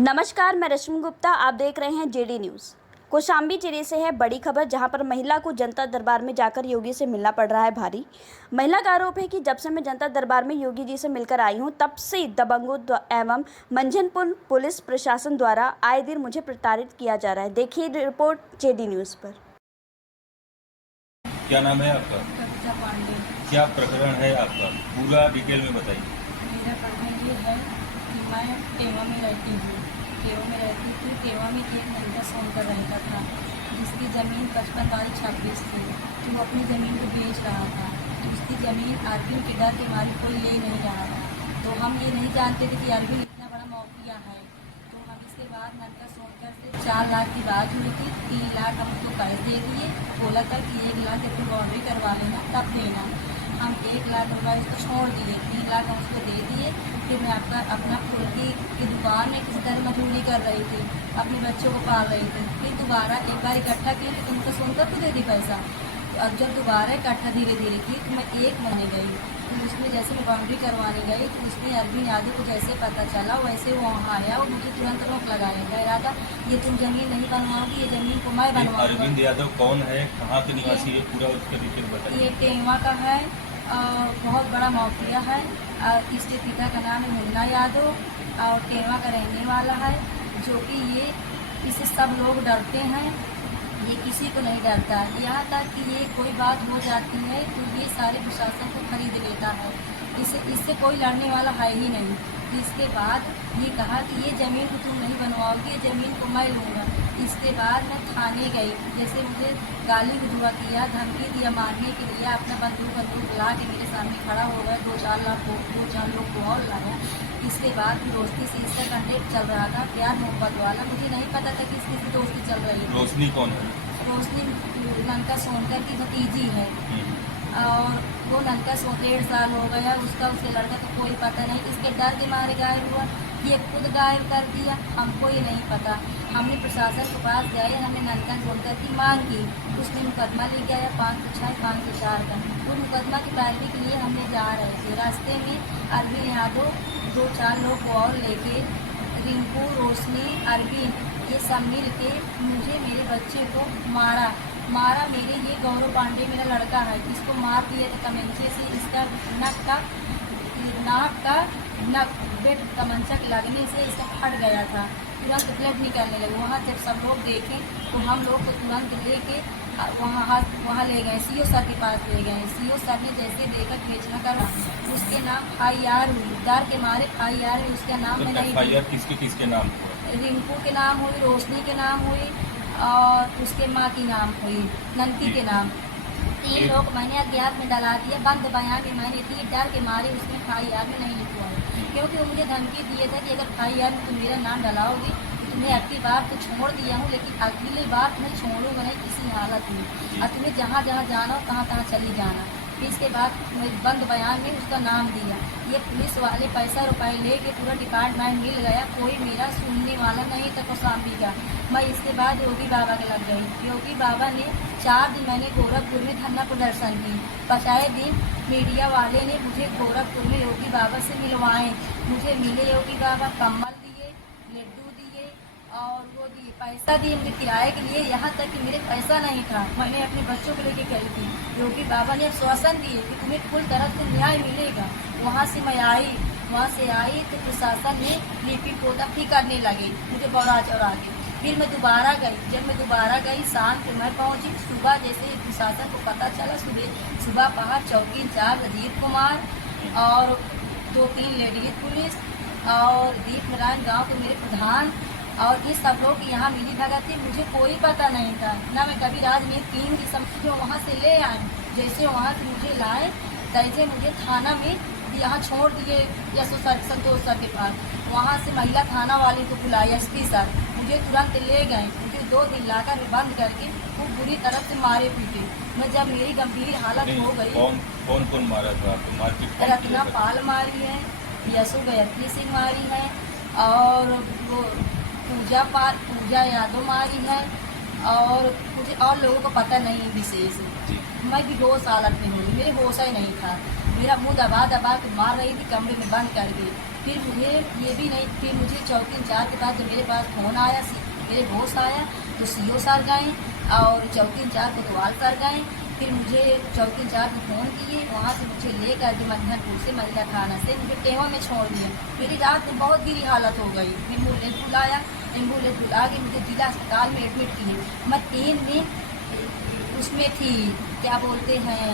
नमस्कार, मैं रश्मि गुप्ता। आप देख रहे हैं जेडी न्यूज़। कौशाम्बी जिले से है बड़ी खबर, जहां पर महिला को जनता दरबार में जाकर योगी से मिलना पड़ रहा है भारी। महिला का आरोप है कि जब से मैं जनता दरबार में योगी जी से मिलकर आई हूं, तब से दबंगों एवं मंझनपुर पुलिस प्रशासन द्वारा आए दिन मुझे प्रताड़ित किया जा रहा है। देखिए रिपोर्ट जेडी न्यूज़ पर। क्या नाम है आपका? कविता पांडे। क्या प्रकरण है आपका? पूरा डिटेल में बताइए। मेरा प्रकरण ये है कि मैं टेवा में रहती हूँ। टेवा में रहती थी। टेवा में एक लड़का सोनकर रहता था, जिसकी ज़मीन 55-26 थी। तो वो अपनी ज़मीन को बेच रहा था। तो उसकी ज़मीन अरविंद के डर के मारे कोई ले नहीं रहा था। तो हम ये नहीं जानते थे कि अरविंद इतना बड़ा मौकिया है। तो हम इसके बाद लड़का सोनकर से 4 लाख की बात हुई थी। 3 लाख हम उसको पैसे दे दिए। बोला था कि 1 लाख अपनी बाउंड्री करवा लेना, तब देना। हम 1 लाख रुपये उसको छोड़ दिए। 3 लाख हम उसको दे दिए। फिर मैं अपना फुल्की की दुकान में किसी तरह मजदूरी कर रही थी, अपने बच्चों को पाल रही थी। फिर दोबारा एक बार इकट्ठा किया कि तुमको सुनकर तो दे दी पैसा। तो अब जब दोबारा इकट्ठा धीरे धीरे की, तो मैं 1 महीने गई। तो उसमें जैसे मैं बाउंड्री करवाने गई, तो उसमें अरविंद यादव को जैसे पता चला, वैसे वो वहाँ आया और मुझे तुरंत रोक लगाया। कह रहा था ये तुम ज़मीन नहीं बनवाओगी, ये ज़मीन को मैं बनवाऊंगा। अरविंद यादव कौन है, कहाँ के निवासी है, पूरा उसका डिटेल बताइए। ये टेवा का है, बहुत बड़ा मौकिया है। इसके पिता का नाम है मुन्ना यादव और टेवा का रहने वाला है। जो कि ये इसे सब लोग डरते हैं, ये किसी को नहीं डरता। यहाँ तक कि ये कोई बात हो जाती है तो ये सारे प्रशासन को खरीद लेता है। इससे कोई लड़ने वाला है ही नहीं। इसके बाद ये कहा कि ये ज़मीन को तुम नहीं बनवाओगे, ये ज़मीन को मैं लूँगा। इसके बाद मैं थाने गई। जैसे मुझे गाली गुजवा किया, धमकी दिया मारने के लिए। अपना बंदूक ला के मेरे सामने खड़ा हो गया। 2-4 लोग को और लाया। इसके बाद दोस्ती से इसका कंटेक्ट चल रहा था, प्यार मोहब्बत वाला। मुझे नहीं पता था कि इसकी दोस्ती चल रही है। रोशनी कौन है? रोशनी लंका सोनकर की भतीजी है। और वो लड़का 1.5 साल हो गया उसका, उसके लड़का तो कोई पता नहीं। इसके डर के मारे गायब हुआ, ये खुद गायब कर दिया, हमको ये नहीं पता। हमने प्रशासन के पास गए, हमने लड़का सोनकर की मांग की। उसने मुकदमा लेके आया 506 504 का। वो मुकदमा की पैरवी के लिए हमने जा रहे थे। रास्ते में अरविंद यादव 2-4 लोग को और लेके, रिंकू, रोशनी, अरविंद, ये सब मिल के मुझे मेरे बच्चे को मारा। मेरे ये गौरव पांडे मेरा लड़का है, इसको मार दिया था तमंचे से। इसका नाक का बेड तमंचक लगने से इसका फट गया था, तुरंत ब्लड निकलने लगे। वहाँ जब सब लोग देखें तो हम लोग को तुरंत लेके वहाँ ले गए, सीओ सर के पास ले गए। सीओ सर ने जैसे देखा बेचना करा, उसके नाम FIR हुई। डर के मारे FIR हुई, उसका नाम में नहीं। FIR किसके नाम? रिंकू के नाम हुई, रोशनी के नाम हुई और उसके माँ की नाम हुई, नंदी के नाम। 3 लोग मैंने अज्ञात में डला दिया। बंद बयान में मैंने दिए, डर के मारे उसमें FIR में नहीं लिखवाया। क्योंकि वो मुझे धमकी दिए था कि अगर FIR में तुम मेरा नाम डलाओगी, तुम्हें अगली बार तो छोड़ दिया हूँ, लेकिन अगली बार तुम्हें छोड़ूंगा नहीं किसी हालत में। और तुम्हें जहाँ जहाँ जाना हो कहाँ चली जाना। फिर इसके बाद बंद बयान में उसका नाम दिया। ये पुलिस वाले पैसा रुपए लेके पूरा डिपार्टमेंट मिल गया, कोई मेरा सुनने वाला नहीं था कौशाम्बी का। मैं इसके बाद योगी बाबा के लग गई। योगी बाबा ने 4 दिन मैंने गोरखपुर में धरना प्रदर्शन की। 5वें दिन मीडिया वाले ने मुझे गोरखपुर में योगी बाबा से मिलवाए। मुझे मिले योगी बाबा, कम्बल दिए, लड्डू दिए और वो दिए, पैसा दिए मुझे किराए के लिए। यहाँ तक कि मेरे पैसा नहीं था, मैंने अपने बच्चों को लेके गई थी। योगी बाबा ने आश्वासन दिए कि तुम्हें कुल तरफ से न्याय मिलेगा। वहाँ से मैं आई, वहाँ से आई तो प्रशासन ने लिपि पोता करने लगे, मुझे बड़ा चौरा के। फिर मैं दोबारा गई। जब मैं दोबारा गई शाम को मैं पहुँची। सुबह जैसे प्रशासन को पता चला, सुबह पहाड़ चौकी इंचार्ज अजीत कुमार और 2-3 लेडीज पुलिस और दीप नारायण गाँव के मेरे प्रधान और ये सब लोग यहाँ मिली भगत थी। मुझे कोई पता नहीं था, ना मैं कभी राजनीति की की समझ जो वहाँ से ले आए। जैसे वहाँ से मुझे लाए तैसे मुझे थाना में यहाँ छोड़ दिए, संतोष सर के पास। वहाँ से महिला थाना वाले को बुलाया, SP सर, मुझे तुरंत ले गए। मुझे 2 दिन लाकर बंद करके खूब बुरी तरह से मारे पीटे। मैं जब मेरी गंभीर हालत हो गई। कौन मारा था आपको? मारपीट रत्ना पाल मारी है, यशु गायत्री सिंह मारी है और वो पूजा यादव मारी है और मुझे और लोगों को पता नहीं विशेष। मैं भी 2 साल में हो गई, मेरे होश ही नहीं था। मेरा मुंह दबा के मार रही थी, कमरे में बंद कर दी। फिर मुझे ये भी नहीं, फिर मुझे चौकी इंचार्ज के पास जब मेरे पास फ़ोन आया, मेरे बॉस आया, तो सीओ सर गए और चौकी इंचार्ज कोतवाल सर गए। फिर मुझे चौकी इंचार्ज ने फ़ोन किए, वहाँ से मुझे लेकर के मधनपुर से महिला थाना से मुझे टेवा में छोड़ दिया। मेरी रात में बहुत बुरी हालत हो गई। फिर एम्बुलेंस बुलाया, एम्बुलेंस बुला के मुझे जिला अस्पताल में एडमिट किए। मैं 3 दिन उसमें थी, क्या बोलते हैं,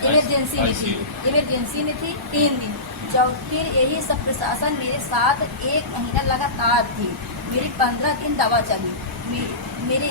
इमरजेंसी में थी 3 दिन। जब फिर यही सब प्रशासन मेरे साथ 1 महीना लगातार थी। मेरी 15 दिन दवा चली। मेरे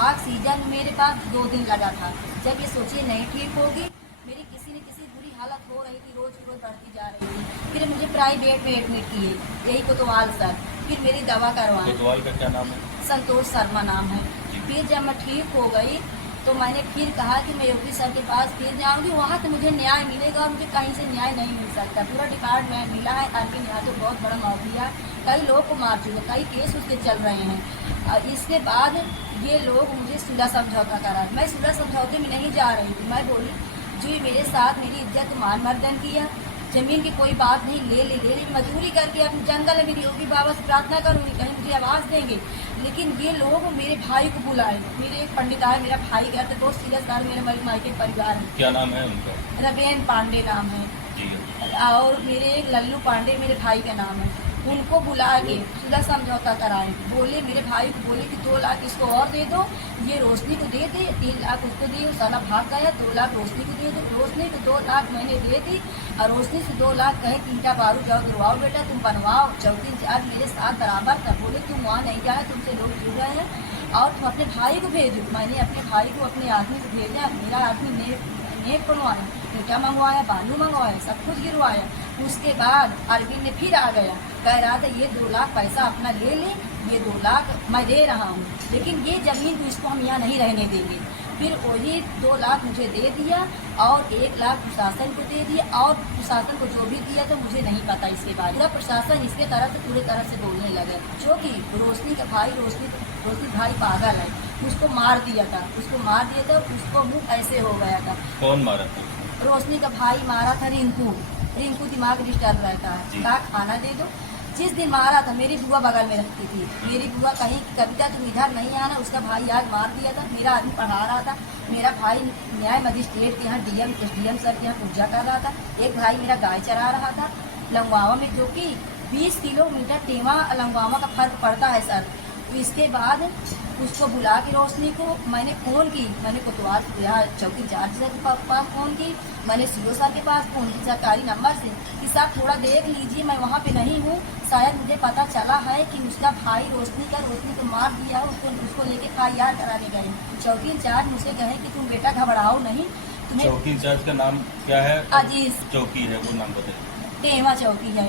ऑक्सीजन मेरे पास 2 दिन लगा था। जब ये सोचिए नहीं ठीक होगी, मेरी किसी न किसी बुरी हालत हो रही थी, रोज रोज बढ़ती जा रही थी। फिर मुझे प्राइवेट में एडमिट किए, यही कोतवाल सर। फिर मेरी दवा करवाएं। कोतवाल का क्या नाम है? संतोष शर्मा नाम है। फिर जब मैं ठीक हो गई तो मैंने फिर कहा कि मैं योगी सर के पास फिर जाऊंगी, वहाँ तो मुझे न्याय मिलेगा और मुझे कहीं से न्याय नहीं मिल सकता। पूरा डिपार्टमेंट मिला है, अर्जुन यहाँ तो बहुत बड़ा माफिया है, कई लोग को मार चुके, कई केस उसके चल रहे हैं। और इसके बाद ये लोग मुझे सुलह समझौता करा। मैं सुलह समझौते में नहीं जा रही थी। मैं बोली जो मेरे साथ मेरी इज्जत मान मर्दन किया, जमीन की कोई बात नहीं, ले ली मजबूरी करके अपने जंगल में मेरी योगी बाबा से प्रार्थना करूँगी, कहीं मुझे आवाज़ देंगे। लेकिन ये लोग मेरे भाई को बुलाए, मेरे एक पंडित आए, मेरा भाई गया, तो दोस्त सीधा सार मेरे माई के परिवार है। क्या नाम है उनका? रबेन पांडे नाम है। ठीक है। और मेरे एक लल्लू पांडे मेरे भाई का नाम है। उनको बुला के सुलह समझौता कराए। बोले मेरे भाई को बोले कि 2 लाख इसको और दे दो, ये रोशनी को दे दे, 3 लाख उसको दिए, साला भाग गया, 2 लाख रोशनी को दे दो। रोशनी को 2 लाख मैंने दे दी और रोशनी से 2 लाख कहे कि ईंटा बारू जाओ गिरवाओ बेटा, तुम बनवाओ। चौकी इंचार्ज मेरे साथ बराबर था, बोले तुम वहाँ नहीं जाए, तुमसे लोग जुड़ गए हैं और तुम अपने भाई को भेजो। मैंने अपने भाई को अपने आदमी को भेजा। मेरा आदमी नेक बनवाया, ईंटा मंगवाया, बालू मंगवाया, सब कुछ गिरवाया। उसके बाद अरविंद ने फिर आ गया, कह रहा था ये 2 लाख पैसा अपना ले ले, ये 2 लाख मैं दे रहा हूँ, लेकिन ये ज़मीन को इसको हम यहाँ नहीं रहने देंगे। फिर वही 2 लाख मुझे दे दिया और 1 लाख प्रशासन को दे दिया, और प्रशासन को जो भी दिया तो मुझे नहीं पता इसके बारे में। प्रशासन इसके तरफ से पूरे तरह से बोलने लगे, जो कि रोशनी का भाई, रोशनी भाई पागल है, उसको मार दिया था, उसको मुँह ऐसे हो गया था। कौन मारा था? रोशनी का भाई मारा था रिंकू दिमाग डिस्टर्ब रहता है, कहा खाना दे दो। जिस दिन मारा था मेरी बुआ बगल में रखती थी, मेरी बुआ कहीं कविता तुम इधर नहीं आना, उसका भाई आज मार दिया था। मेरा आदमी पढ़ा रहा था, मेरा भाई न्याय मजिस्ट्रेट के यहाँ डीएम सर के यहाँ पूजा कर रहा था। एक भाई मेरा गाय चरा रहा था लंगवावा में, जो कि 20 किलोमीटर टेवा लंगवावा का फर्क पड़ता है सर। इसके बाद उसको बुला के रोशनी को मैंने फ़ोन की, मैंने कोतवाल यहाँ चौकी इंचार्ज सर के पास फ़ोन की, मैंने सीओ सर के पास फ़ोन की सरकारी नंबर से कि साहब थोड़ा देख लीजिए, मैं वहाँ पे नहीं हूँ, शायद मुझे पता चला है कि उसका भाई रोशनी को मार दिया, उसको लेके FIR कराने गए। चौकी इंचार्ज मुझसे कहे कि तुम बेटा घबराओ नहीं, तुम्हें। चौकी इंचार्ज का नाम क्या है? अजीज चौकी है वो नाम बताइए। टेवा चौकी है।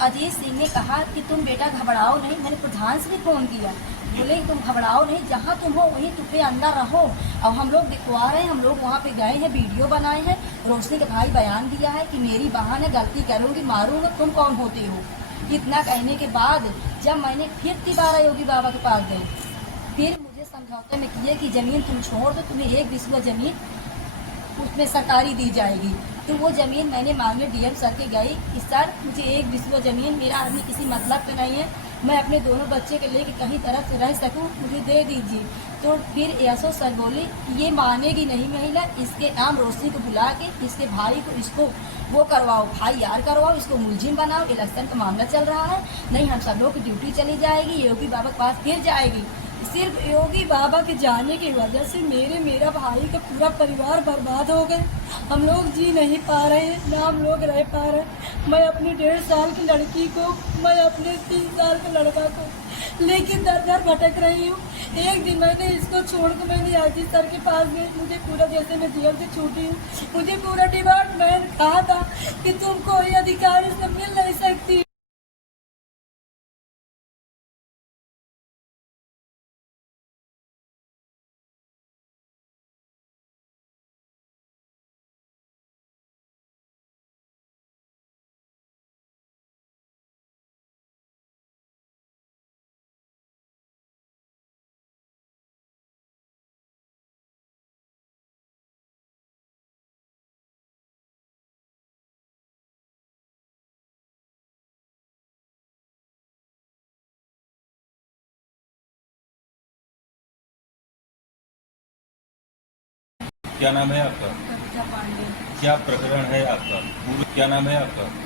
अजीत सिंह ने कहा कि तुम बेटा घबराओ नहीं। मैंने प्रधान से भी फ़ोन किया, बोले तुम घबराओ नहीं, जहाँ तुम हो वहीं तुम पे अंदर रहो। अब हम लोग दिखवा रहे हैं, हम लोग वहाँ पे गए हैं, वीडियो बनाए हैं। रोशनी के भाई बयान दिया है कि मेरी बहन है, गलती करूँगी, मारूंगा, तुम कौन होते हो। इतना कहने के बाद जब मैंने फिर दोबारा योगी बाबा के पास गए, फिर मुझे समझौते में किए कि ज़मीन तुम छोड़ दो, तुम्हें 1 बिस्वा ज़मीन उसमें सरकारी दी जाएगी। तो वो ज़मीन मैंने मांगने डीएम सर के गई कि सर मुझे 1 बिस्वा ज़मीन, मेरा आदमी किसी मतलब का नहीं है, मैं अपने दोनों बच्चे के लेके कहीं तरह से रह सकूं, मुझे दे दीजिए। तो फिर एसओ सर बोले ये मानेगी नहीं महिला, इसके नाम रोशनी को बुला के इसके भाई को इसको वो करवाओ, FIR करवाओ, इसको मुलजिम बनाओ, इलेक्शन का मामला चल रहा है, नहीं हम सब लोग की ड्यूटी चली जाएगी, योगी बाबा के पास फिर जाएगी। सिर्फ योगी बाबा के जाने की वजह से मेरा भाई का पूरा परिवार बर्बाद हो गए। हम लोग जी नहीं पा रहे हैं, ना हम लोग रह पा रहे हैं। मैं अपनी 1.5 साल की लड़की को, मैं अपने 3 साल के लड़का को लेकिन दर भटक रही हूँ। एक दिन मैंने इसको छोड़ कर मैंने आईजी सर के पास गई, मुझे पूरा, जैसे मैं जेल से छूटी हूँ, मुझे पूरा डिपार्टमेंट कहा था कि तुम कोई अधिकारी से मिल नहीं सकती। क्या नाम है आपका? कविता पांडे। क्या प्रकरण है आपका? पूरा क्या नाम है आपका?